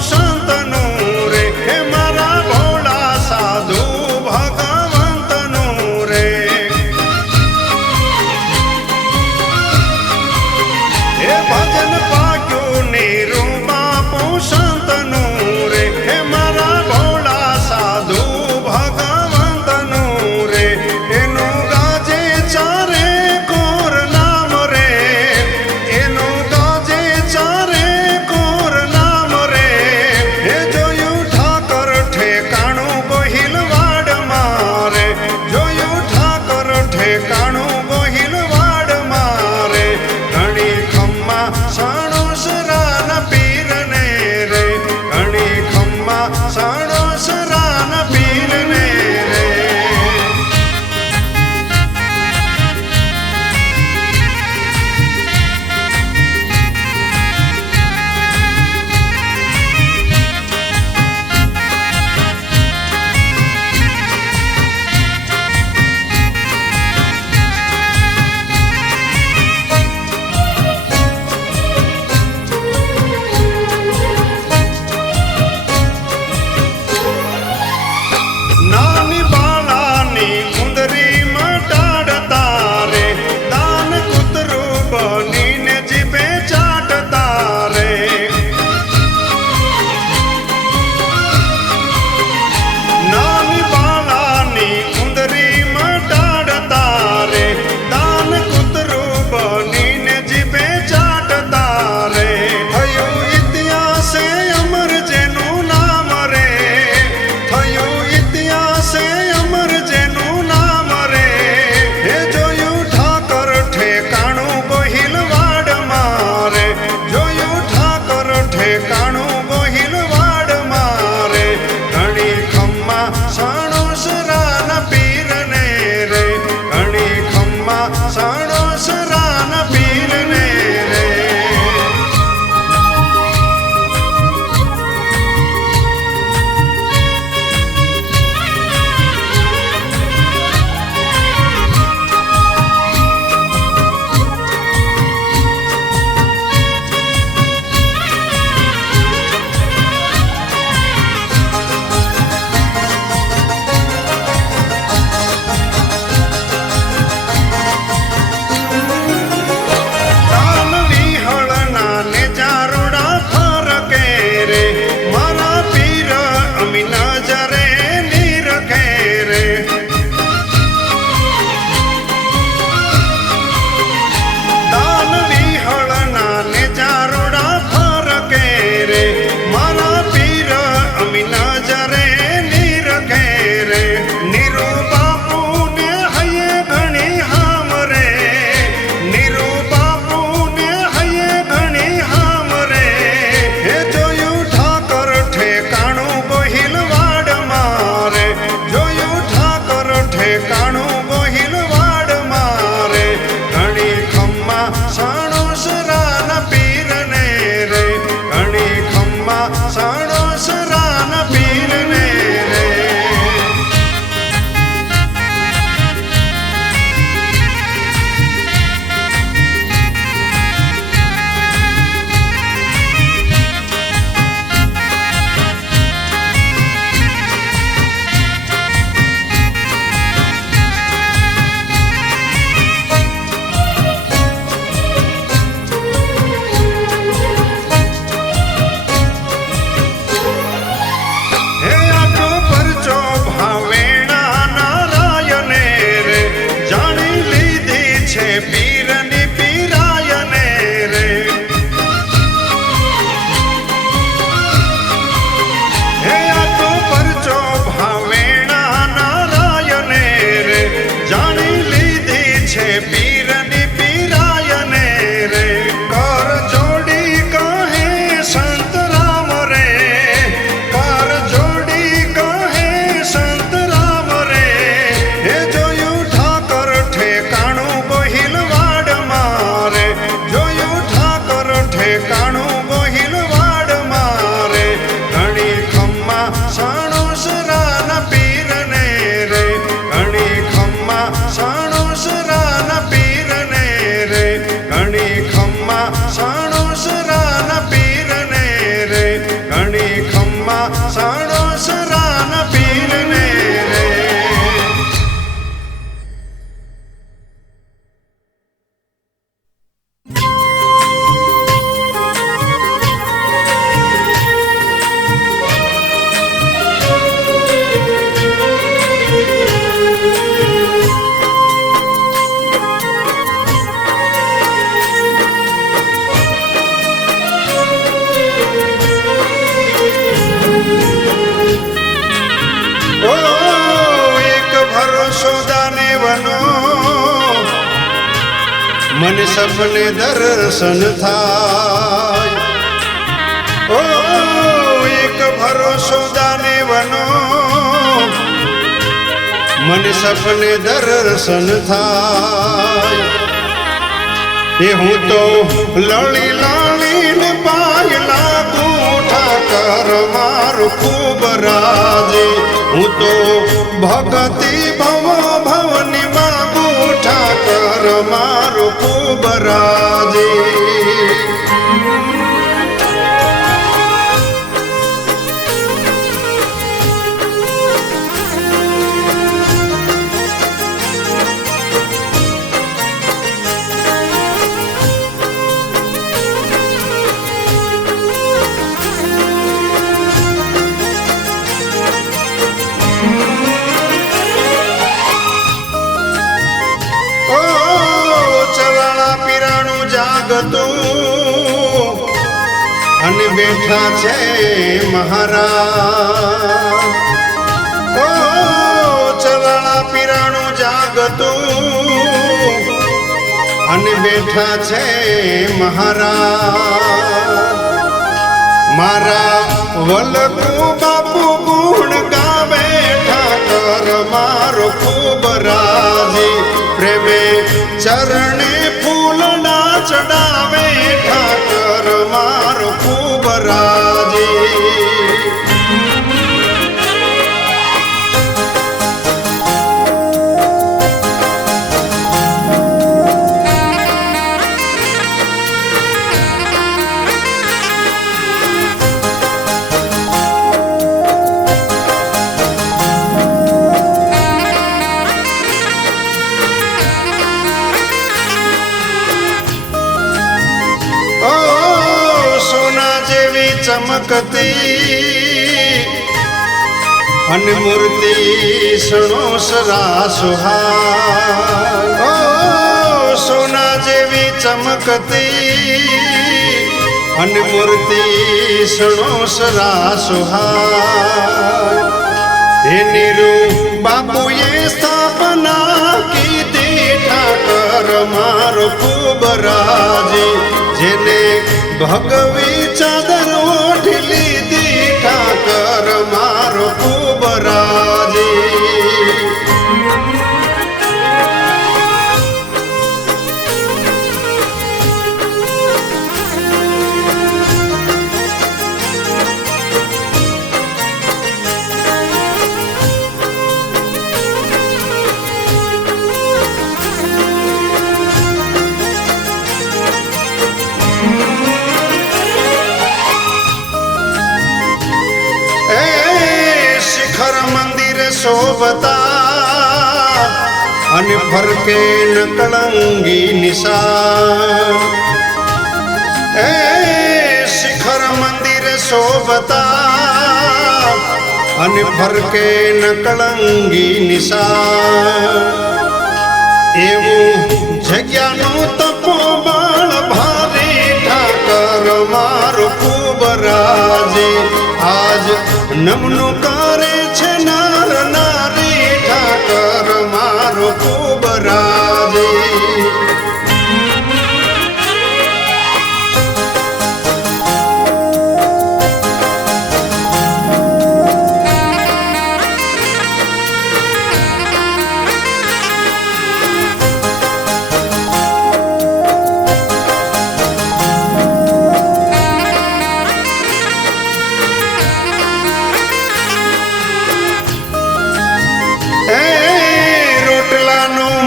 સંતનું રે હે મારા ભોળા સાધુ ભગવંતનું રે હે ભજન પાક્યું નીરું બાપુ સંતનું રે હે મારા ભોળા સાધુ ભગવંતનું રે એનું ગાજે ચારે કોર નામ રે એનું ગાજે ચારે કોર નામ રે માં સણોસરાન પીરને રે. મને સપને દર્શન થાય. ઓ એક ભરોસો દાને વનો મને સપને દર્શન થાય. એ હું તો લળી લળીને પાય લાગુ ઠાકર મારું ખૂબ રાજે. હું તો ભગતિ ભવ ભવની બાબુ ઠાકર મારું ખૂબ રાજે. અને બેઠા છે મહારાજ. ઓ ચવાળા પીરાણું જાગતું અને બેઠા છે મહારાજ. મારા વલકુ બાપુ ગુણ ગાવે ઠાકર મારો ખૂબ રાજી. પ્રેમે ચરણે ફૂલના ચડાવે ઠાકર મારો ખૂબ રાજી. ચમકતી અને મૂર્તિ સણોસરા સુહાય. ઓ સોના જેવી ચમકતી અને મૂર્તિ સણોસરા સુહાય. હે નીરુ બાપુએ સ્થાપના કીધી ઠાકર મારો ખૂબ રાજી. જેને ભગવી ચાદર ઓઢી લીધી ઠાકર મારો ખૂબ રાજી. શોભતા અને ફરકે ન કળંગી નિશાન. એ શિખર મંદિર શોભતા અને ફરકે ન કળંગી નિશાન. એવું જગ્યાનું તપોબળ ભારી ઠાકર મારો ખૂબ રાજી. આજ નમનું કરે છે નર નારી ઠાકર મારો ખૂબ રાજી.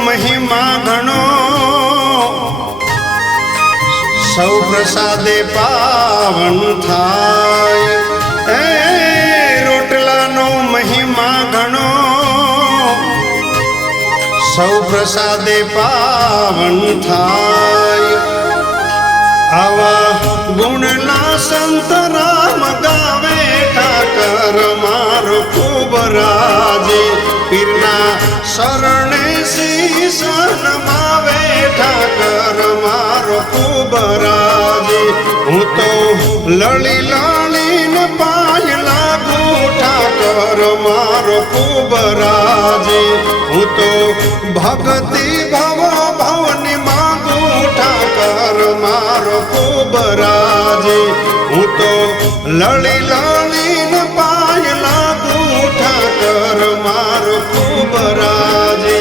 મહિમા ઘણો સૌ પ્રસાદે પાવન થાય. એ સૌ પ્રસાદે પાવન થાય. આવા ગુણના સંત રામ ગાવે ઠાકર મારો ખૂબ રાજે. પીરના શરણે શીશ નમાવે ઠાકર મારો ખૂબ રાજે. હું તો લળી લળીને પાય લાગુ ઠાકર મારો ખૂબ રાજે. હું તો ભક્તિ ભવ ભવની માંગુ ઠાકર મારો ખૂબ રાજે. હું તો લળી લળીને પાય લાગુ ઠાકર મારો ખૂબ રાજે.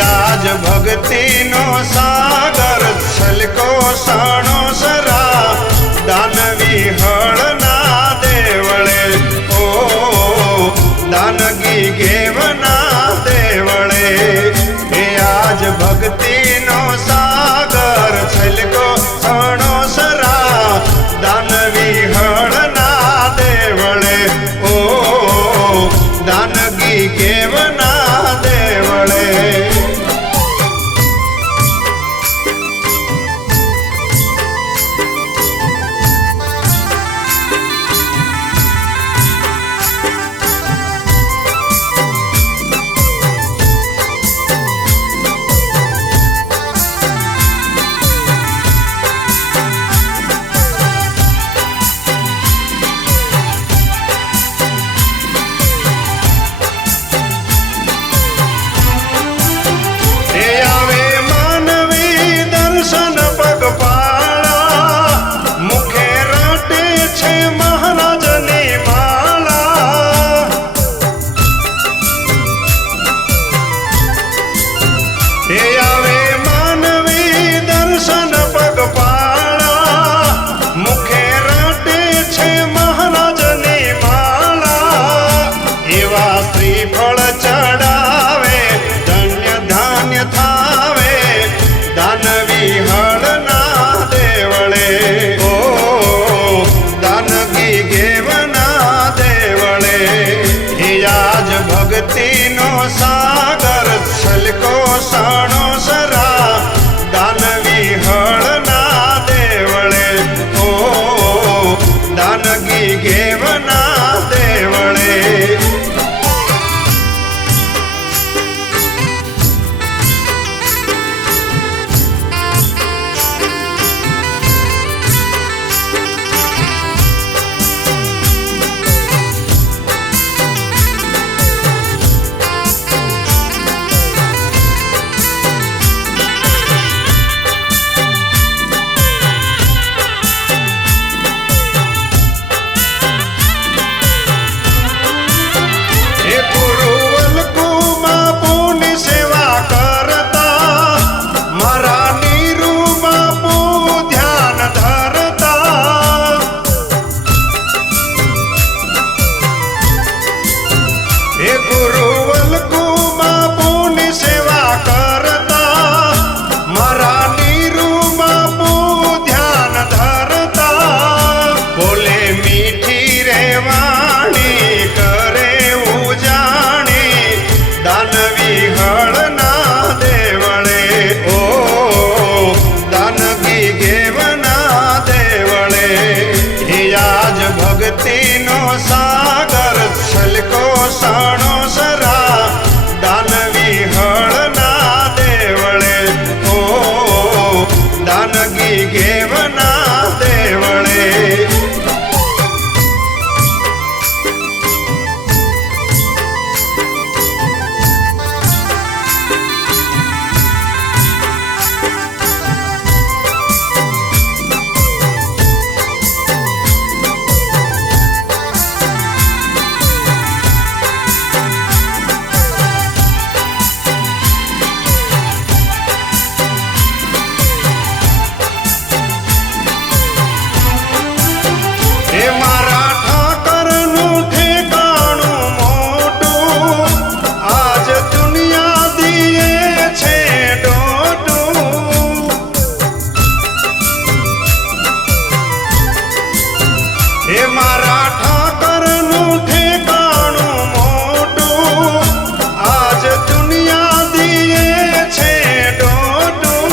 આજ ભક્તિનો સાગર છલકો સાણો સરા. દાનવી હળના દેવળે ઓ દાનગી ગેવના દેવળે. આજ ભક્તિનો સાગર છલકો સાણો સરા. દાનવી હળના દેવળે ઓ દાનગી ગેવના દેવળે. ભક્તિનો સાગર છલકો સાણો સરા. દાનવી હળના દેવળે ઓ દાનગી ગેવના દેવળે. ભક્તિનો સાગર છલકો સાણો સરા. દાનવી હળના દેવળે ઓ દાનગી ગેવના દેવળે. એ મારા ઠાકરનું ઠેકાણું મોટું, આજ દુનિયા દીએ છે ડોડું.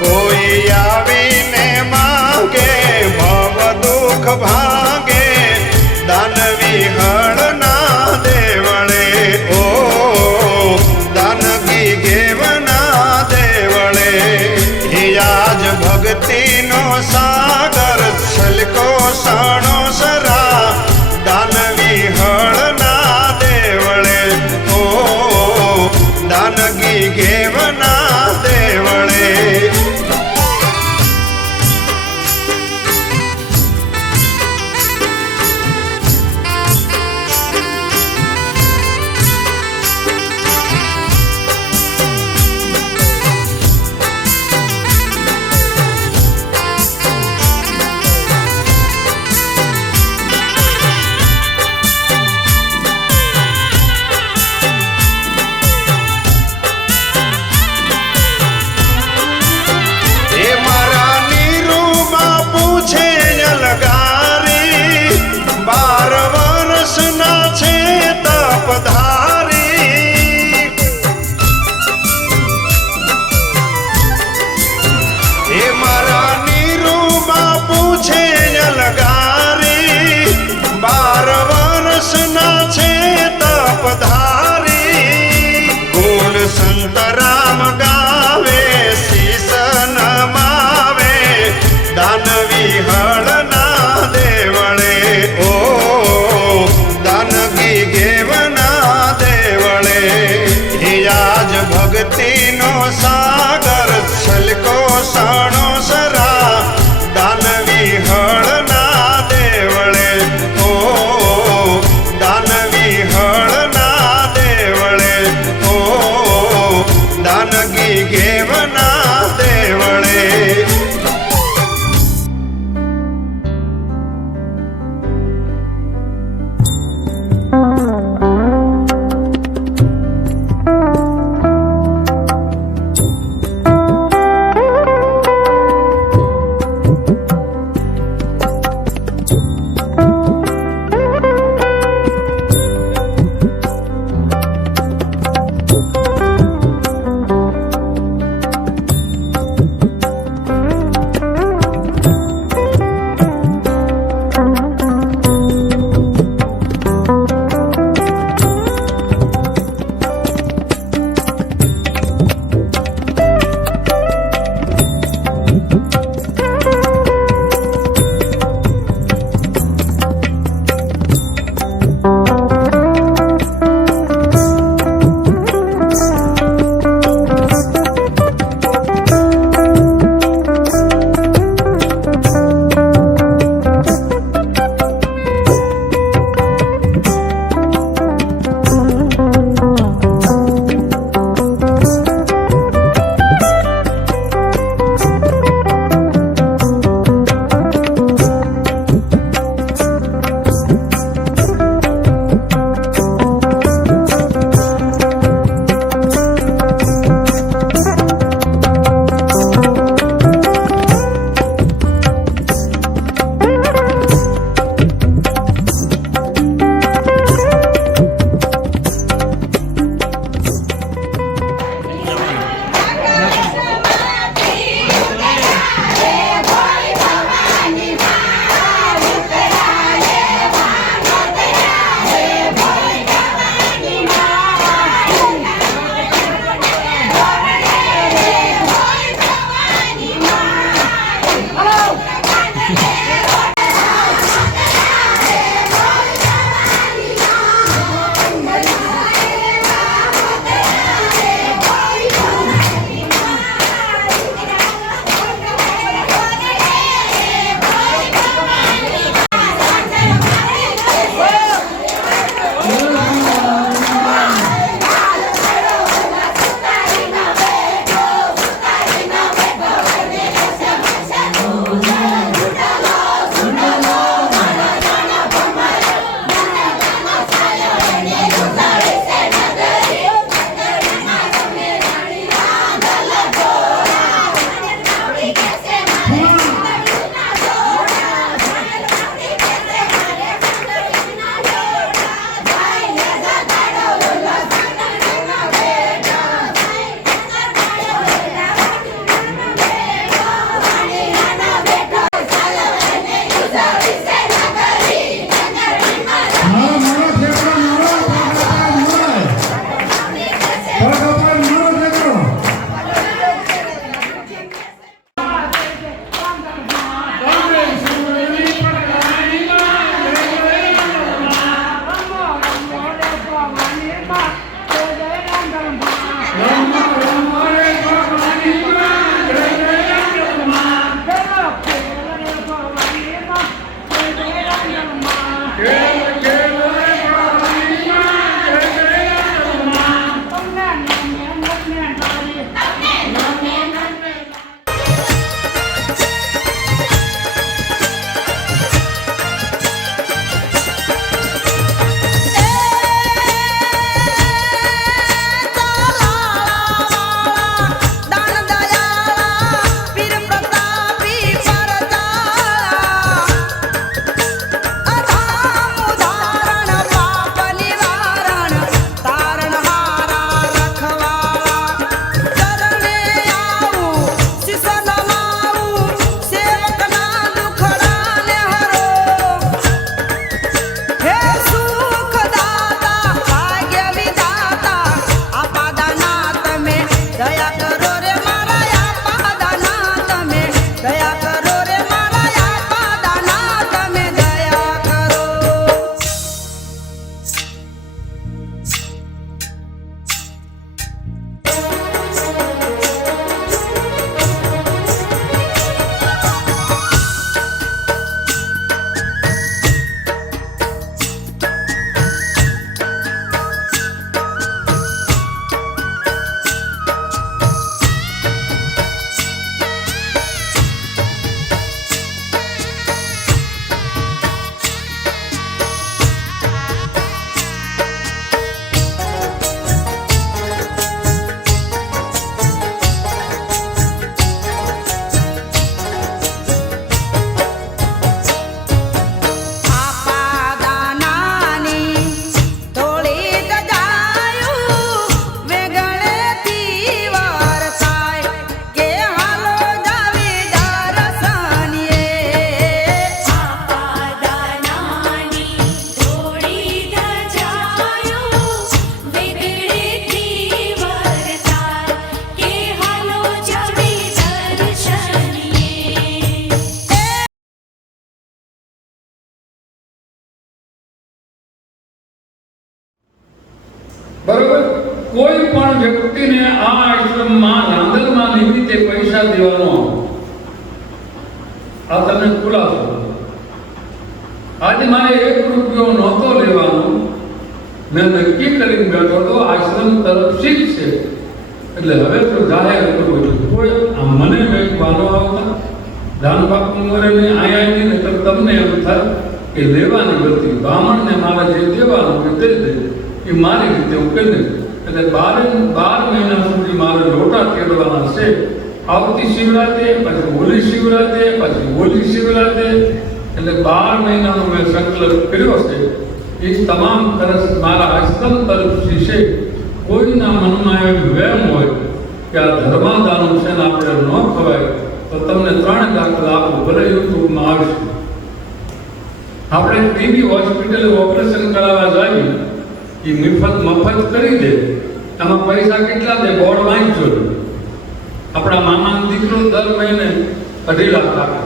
કોઈ આવીને માંગે ભવ દુઃખ ભાગે, દાનવી હળના દેવળે. ઓ દાનગી ગેવના દેવળે. એ આજ ભક્તિનો સાગર છલકો સાણો સરા, દાનવી હળના દેવળે. ઓ દાનગી ગેવના દેવળે. બરોબર. કોઈ પણ વ્યક્તિને આ આશ્રમમાં રાંધણમાં નિમિત્તે પૈસા દેવાનો આ તમને ખુલાસો. આજે મારે 1 રૂપિયો નહોતો લેવાનો, મેં નક્કી કરીને બેઠો તો આશ્રમ તરફથી જ છે, એટલે હવે તો જાહેર કરવું જોઈએ. કોઈ મને મેં વાલો આવતા દાન બાપુ મરે નહીં આયાની ને તમને એમ થાય કે લેવાની બધી બ્રાહ્મણને મારે જે દેવાનું કે તે દે, એ મારી રીતે હું કહી દઈશ. એટલે 12 મહિના સુધી મારે લોટા તેડવાના છે. આવતી શિવરાત્રે, પછી હોલી શિવરાત્રે, પછી હોલી શિવરાત્રે, એટલે 12 મહિનાનો મેં સંકલ્પ કર્યો છે. એ તમામ ખર્ચ મારા આશ્રમ તરફથી છે. કોઈના મનમાં એમ વહેમ હોય કે આ ધર્માદાનું છે ને આપણે ન ખવાય તો તમને 3 દાખલા આપો, ભલે યુટ્યુબમાં આવશે. આપણે ટીબી હોસ્પિટલે ઓપરેશન કરાવવા જઈએ, એ મફત કરી દે. આમાં પૈસા કેટલા દે બોર્ડ વાંચજો. આપણા મામાનો દીકરો દર મહિને 2.5 લાખ આપે.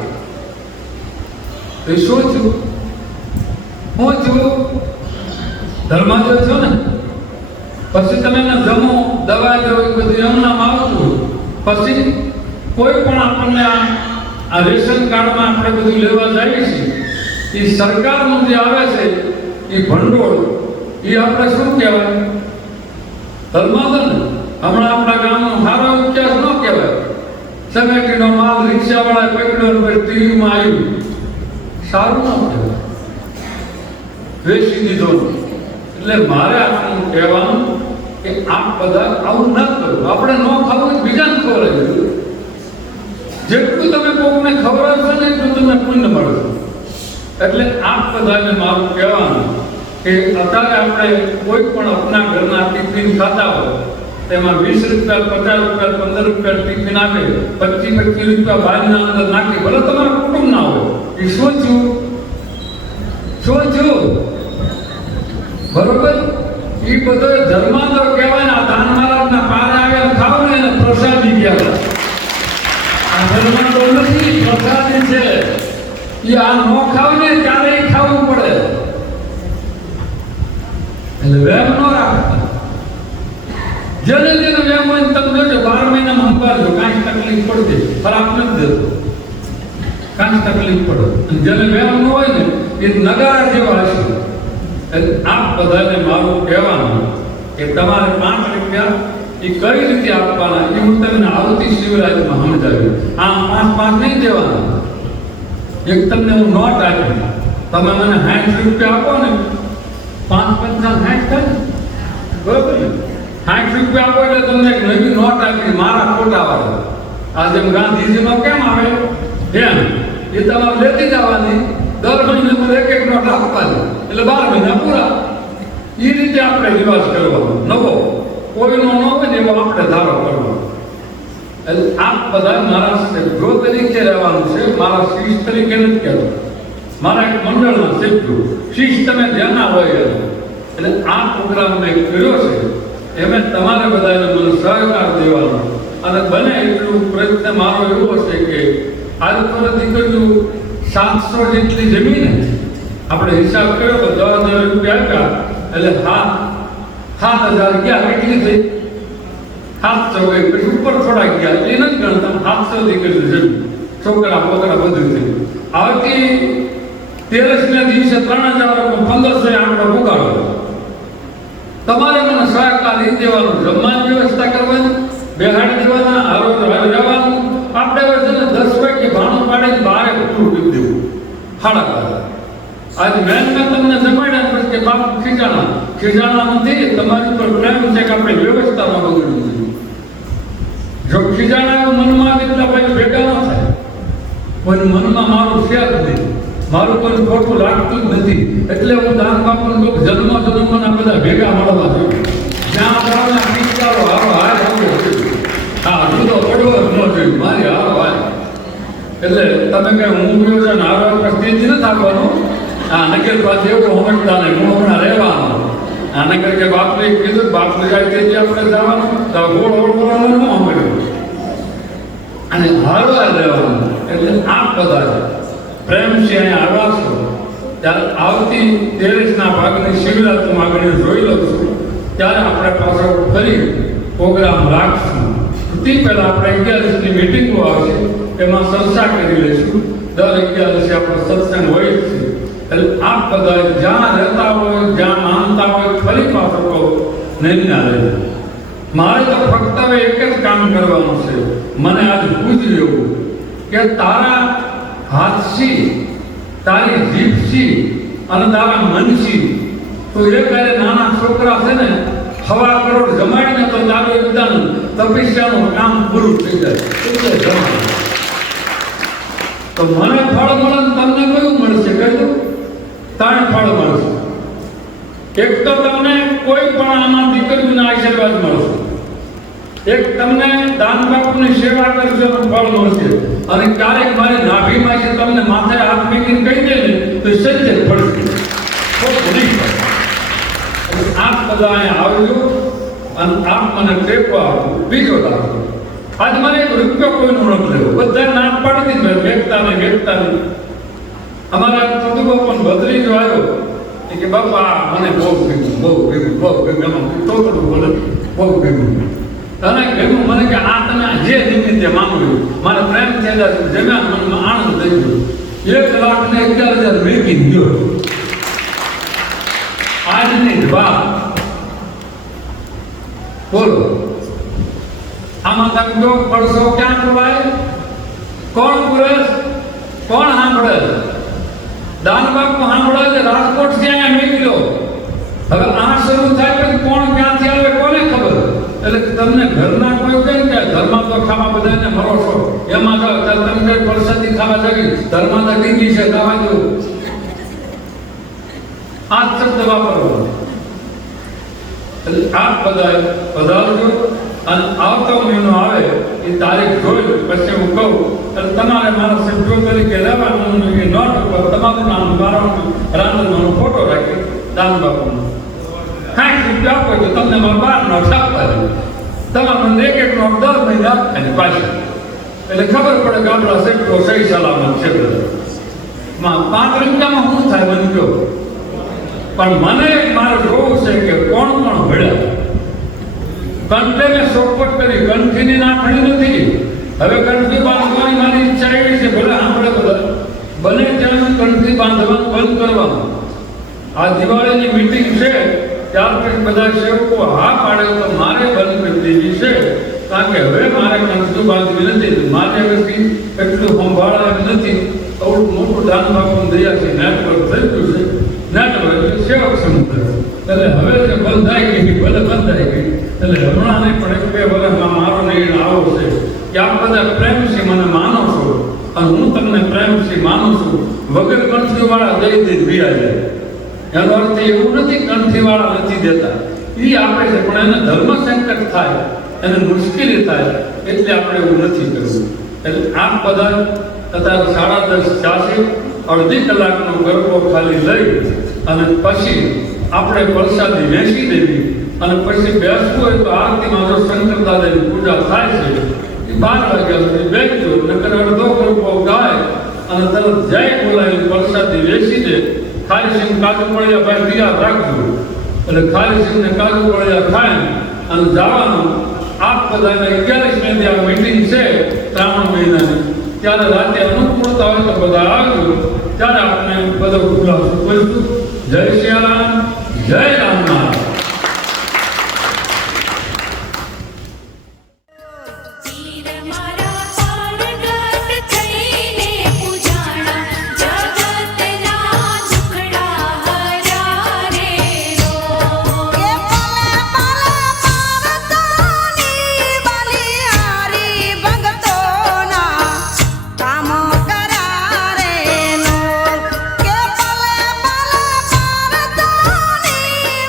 તો શું છું હું છું ધર્માદેવ છો ને, પછી તમે એને જમો દવા દો એ બધું એમનામ આવતું. પછી કોઈ પણ આપણને આ રેશન કાર્ડમાં આપણે બધું લેવા જઈએ છીએ, એ સરકારનું જે આવે છે એ ભંડોળ, એ આપણે શું કહેવાય? ધર્માદન. હમણાં આપણા ગામનો સારો વિકાસ ન કહેવાય. સમેટીનો માલ રિક્ષાવાળા પકડ્યો ને પછી ટીવીમાં આવ્યું, સારું ન કહેવાય, વેચી દીધો. એટલે મારે આપણું કહેવાનું કે આપ બધા આવું ન કરો. આપણે ન ખાવું બીજાને ખવડાવી. જેટલું તમે કોકને ખવડાવશો ને એટલું તમને પુણ્ય મળશે. એટલે આપ બધાને મારું કહેવાનું કે અત્યારે આપણે કોઈ પણ આપણા ઘરના ટિફિન ખાતા હોય તેમાં 20 રૂપિયા, 50 રૂપિયા, 15 રૂપિયા ટિફિન આપે, 25 રૂપિયા બહારના અંદર નાખી, ભલે તમારા કુટુંબ ના હોય. એ શું છું બરોબર. એ બધો ધર્માંતર કહેવાય ને. આ દાન મહારાજના પારે આવ્યા ખાવ ને એને પ્રસાદી કહેવાય. આ ધર્માંતર નથી, પ્રસાદી છે. એ આ ન ખાવ ને ત્યારે ખાવું પડે. એટલે વેમ ન રાખતા. જેને વેમ હોય તમે જોજો 12 મહિનામાં સંભાળજો, કાંઈ તકલીફ પડશે, ખરાબ નથી દેતો, કાંઈ તકલીફ પડે. અને જેને વેમ ન હોય ને એ નગારા જેવા હશે. એટલે આપ બધાને મારું કહેવાનું કે તમારે 5 રૂપિયા એ કઈ રીતે આપવાના એ હું તમને આવતી શિવરાત્રિમાં સમજાવ્યું. આમ 5 નહીં દેવાના. એક તમને હું નોટ આપી, તમે મને 60 રૂપિયા આપો ને, 5 પંચા 60 થાય ને, બરોબર ને? 60 રૂપિયા આપો એટલે તમને એક નવી નોટ આપી, મારા ખોટા વાળા. આ જેમ ગાંધીજીનો કેમ આવે એમ એ તમારે લેતી જવાની. દર મહિને મને એક નોટ આપવાની, એટલે 12 મહિના પૂરા. એ રીતે આપણે રિવાજ કરવાનો નવો, કોઈનો ન હોય ને એવો આપણે ધારો કરવાનો. એટલે આપ બધા મારા સભ્યો તરીકે રહેવાનું છે, મારા શિષ્ય તરીકે નથી કહેતો. મારા એક મંડળના સભ્યો, શિષ્ય તમે ધ્યાન હોય. એટલે આ પ્રોગ્રામ મેં કર્યો છે, એમાં તમારે બધાને મને સહકાર દેવાનો. અને બને એટલું પ્રયત્ન મારો એવો છે કે આજ પર દીકરીઓ 700 જેટલી જમીન આપણે હિસાબ કર્યો તો 10,000 રૂપિયા આપ્યા, એટલે 7,000 ગયા. કેટલી થઈ? 700 ગઈ. પછી ઉપર થોડા ગયા, એ નથી ગણતા. 700 દીકરી જમીન, છોકરા બોકરા બધું થયું. આવતી 13ના દિવસે 3,000 1500 આંકડો પુગાડો. તમારે મને સહકાર એ દેવાનું, જમવાની વ્યવસ્થા કરવાની, બેહાડી દેવાના, હારો રહેવાનું. આપણે છે ને 10 વાગે ભાણું પાડીને બહાર પૂરું કરી દેવું. 12:30 આજે મેં તમને જમાડ્યા પછી કે બાપ ખીજાણા નથી. તમારી ઉપર પ્રેમ છે કે આપણે વ્યવસ્થામાં બગડવું છે. જો ખીજાણા મનમાં એટલા પછી ભેગા ન થાય. કોઈ મનમાં મારું છે જ નહીં, મારું કોઈ ખોટું લાગતું જ નથી. એટલે હું દાન બાપુને જન્મના બધા ભેગા મળવા છું. જ્યાં આપણા વિચારો હારો હાર આવવો જોઈએ. હા, જુદો પડવો જ ન જોઈએ, મારી હારો હાર. એટલે તમે કઈ હું ગયો છે ને હારો પ્રશ્ન નથી આપવાનો. આ નગર પાસે એવું સમજતા નહીં, હું હમણાં રહેવાનો. આ નગર કે બાપને કીધું, બાપને જાય તે આપણે જવાનું, તો ગોળ ઓળવાનું ન સાંભળ્યું. અને હારવા રહેવાનું. એટલે આ બધા પ્રેમ છે. અહીંયા આવ્યા છો ત્યારે આવતી 13ના ભાગની શિવરાત્રિમાં આગળ જોઈ લઉં છું. ત્યારે આપણે પાછો ફરી પ્રોગ્રામ રાખશું. તે પહેલાં આપણે 11ની મિટિંગો આવશે, એમાં ચર્ચા કરી લઈશું. દર 11 આપણો સત્સંગ હોય જ છે. એટલે આપ બધા જ્યાં રહેતા હોય, જ્યાં માનતા હોય, ફરી પાછો કહો નહીં ના રહે. મારે તો ફક્ત હવે એક જ કામ કરવાનું છે. મને આજ પૂછ્યું એવું કે તારા હાથથી, તારી જીભથી અને તારા મનથી તો એ ક્યારે નાના છોકરા છે ને 1.25 કરોડ જમાડીને તો તારું એકદમ તપસ્યાનું કામ પૂરું થઈ જાય એટલે જમાડે. તો મને ફળ મળે ને તમને કયું મળશે કહી દો? 3 ફળ મળશે. એક તો તમને કોઈ પણ આમાં દીકરીઓના આશીર્વાદ મળશે. એક તમને દાન બાપુની સેવા કરજો એનું ફળ મળશે. અને ક્યારેક મારી નાભીમાં છે તમને માથે હાથ મૂકીને કહી દે ને તો સજ્જે પડશે. આપ બધા અહીંયા આવજો અને આપ મને ટેકો આપો. બીજો દાખલો, આજ મને એક રૂપિયો કોઈનો નથી લેવો. બધા નામ પાડી દીધી વેચતા નહીં. અમારા સદુગો પણ ભદ્રીજો આવ્યો કે બાપા મને બહુ ગમ્યું ટોકડું બોલે બહુ ગમ્યું. અને ગમ્યું મને કે આ તમે જે નિમિત્તે માંગ્યું મારે પ્રેમ થયેલા જમ્યા મનમાં આનંદ થઈ ગયો. 1,11,000 મેકી ગયો. આજની જ વાત બોલો. આમાં તમે જો પડશો ક્યાં પુરાય? કોણ પુરે? કોણ સાંભળે? દાન બાપુ સાંભળે છે રાજકોટ થી અહીંયા મેકલ્યો. હવે આ શરૂ થાય પછી કોણ ક્યાંથી આવે કોને ખબર? એટલે તમને ઘરના કોઈ કહે કે ઘરમાં તો ખાવા બધાને મરો છો એમાં તો તમે પ્રસાદી ખાવા જગી ઘરમાં તો ટીવી છે ખાવા દો. આ શબ્દ વાપરવો. એટલે આપ બધા પધારજો અને આવતો મહિનો આવે એ તારીખ જોઈ પછી હું કહું એટલે તમારે મારા સભ્યો તરીકે રહેવાનું. એ નોટ ઉપર તમારું નામ મારો રાંધણનો ફોટો રાખી દાન બાપુનો 60 રૂપિયા આપો તો તમને મારા 12 નોટ આપવા દે. તમારે એક નોટ દર મહિને આપવાની પાછી. એટલે ખબર પડે કે આપણા સભ્યો સહી સલામત છે. બધા 5 રૂપિયામાં શું થાય મને કહો? પણ મને મારે જોવું છે કે કોણ કોણ ભળ્યા. કંઠે મેં શોખવટ કરી, કંઠીની નાખણી નથી. હવે કંઠી બાંધવાની મારી ઈચ્છા એવી છે, ભલે આપણે બધા બને ત્યાં કંઠી બાંધવાનું બંધ કરવાનું. આ દિવાળીની મીટિંગ છે ત્યાર પછી બધા સેવકો હા પાડે તો મારે બંધ કરી દેવી છે. કારણ કે હવે મારે કંઠી બાંધવી નથી. મારે હવેથી એટલું સંભાળવા નથી. અવડું મોટું દાન બાપુની દયાથી નેટવર્ક થઈ ગયું છે. નેટવર્ક સેવક સમુદાય એટલે હવે જે બંધાઈ ગઈ ભલે બંધાઈ ગઈ. એટલે હમણાં નહીં પણ 1-2 વર્ષમાં મારો નિર્ણય આવો છે કે આપ બધા પ્રેમથી મને માનો છો અને હું તમને પ્રેમથી માનું છું. વગર કંઠીવાળા દઈ દઈ પીયા જાય. એનો અર્થ એવું નથી કંઠીવાળા નથી દેતા, એ આપે છે પણ એને ધર્મ સંકટ થાય, એને મુશ્કેલી થાય એટલે આપણે એવું નથી કરવું. એટલે આપ બધા અત્યારે 10:30 ચાસે અડધી કલાકનો ગરબો ખાલી લઈ અને પછી આપણે પ્રસાદી વેચી દેવી અને પછી બેસવું હોય તો આરતીમાં જો શંકર દાદાની પૂજા થાય છે એ 12 વાગ્યા સુધી બેસજો. નકર અડધો ગરબો ગાય અને તરત જય બોલાવી પ્રસાદી વેચી દે. ખાલી સિંહ કાજુ પડ્યા ભાઈ તૈયાર રાખજો. એટલે ખાલી સિંહને કાજુ પડ્યા ખાય અને જવાનું. આપ બધાને 11 આ મીટિંગ છે શ્રાવણ મહિનાની, ત્યારે રાતે અનુકૂળતા હોય તો બધા આવજો. ત્યારે આપણે બધો ખુલાસો કરીશું. જય શ્રી રામ, જય રામનાથ. પારધાની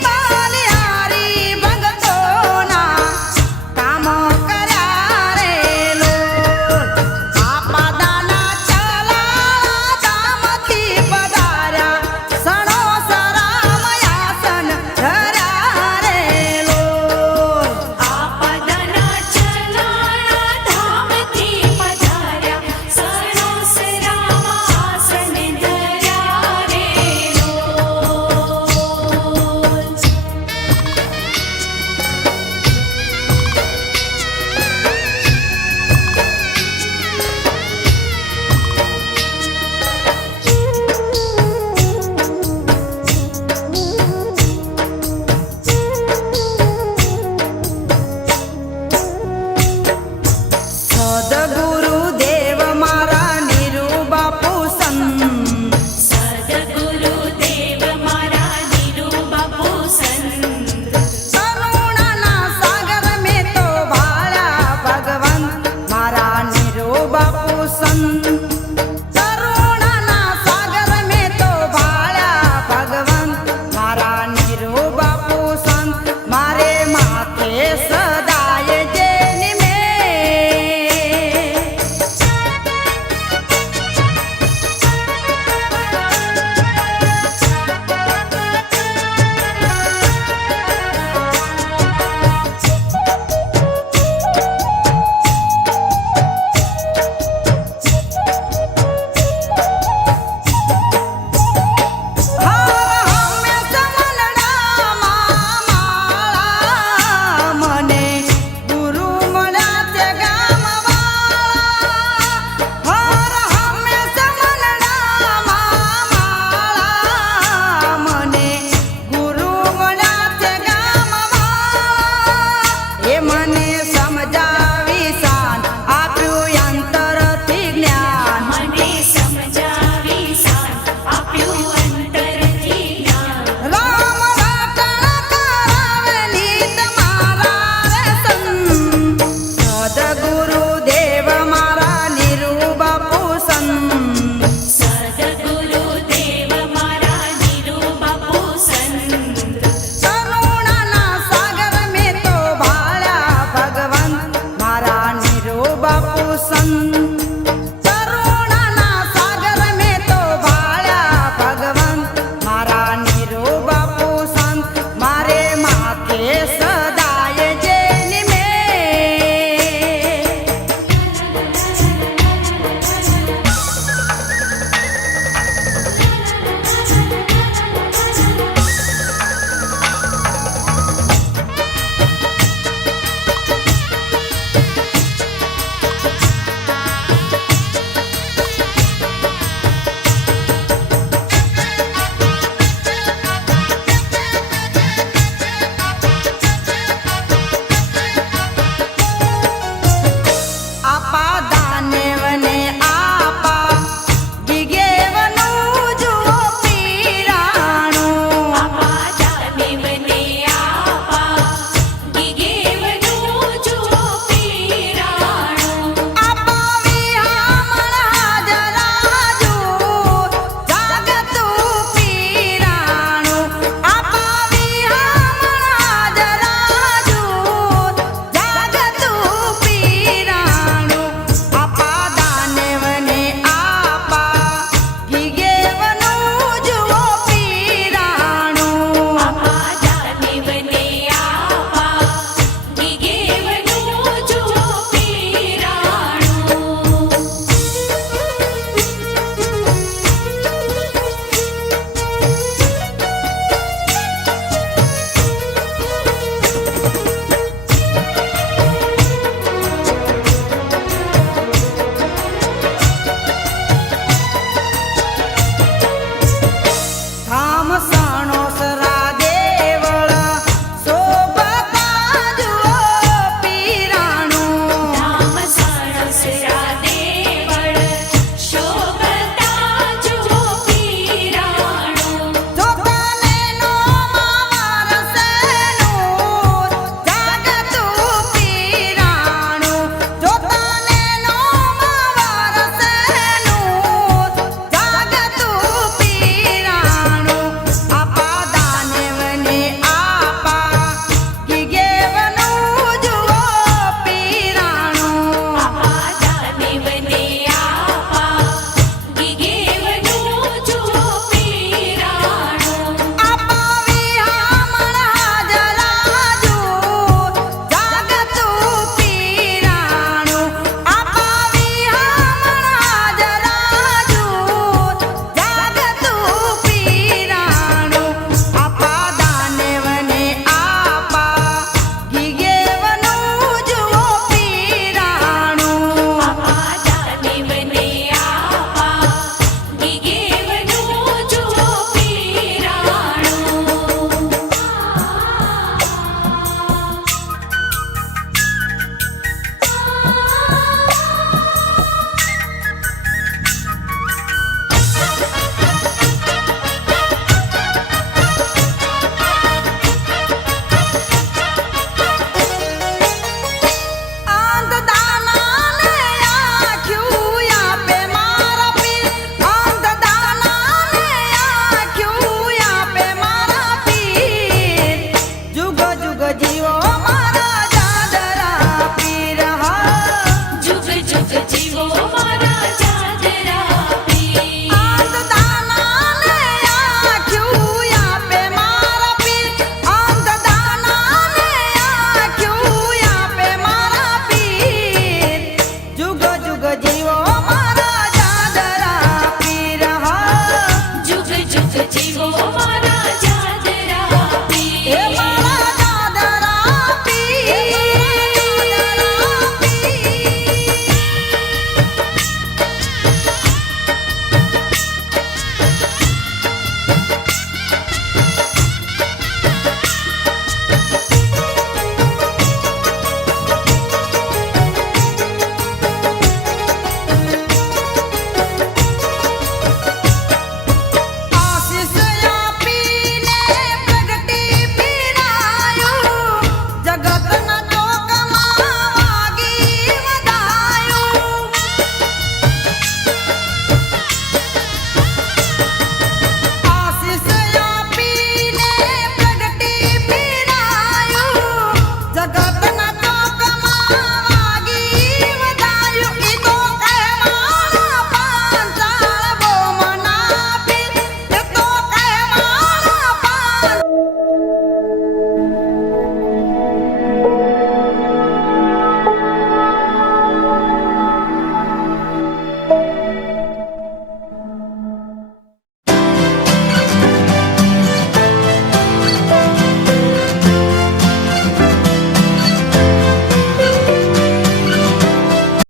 જીવો મારા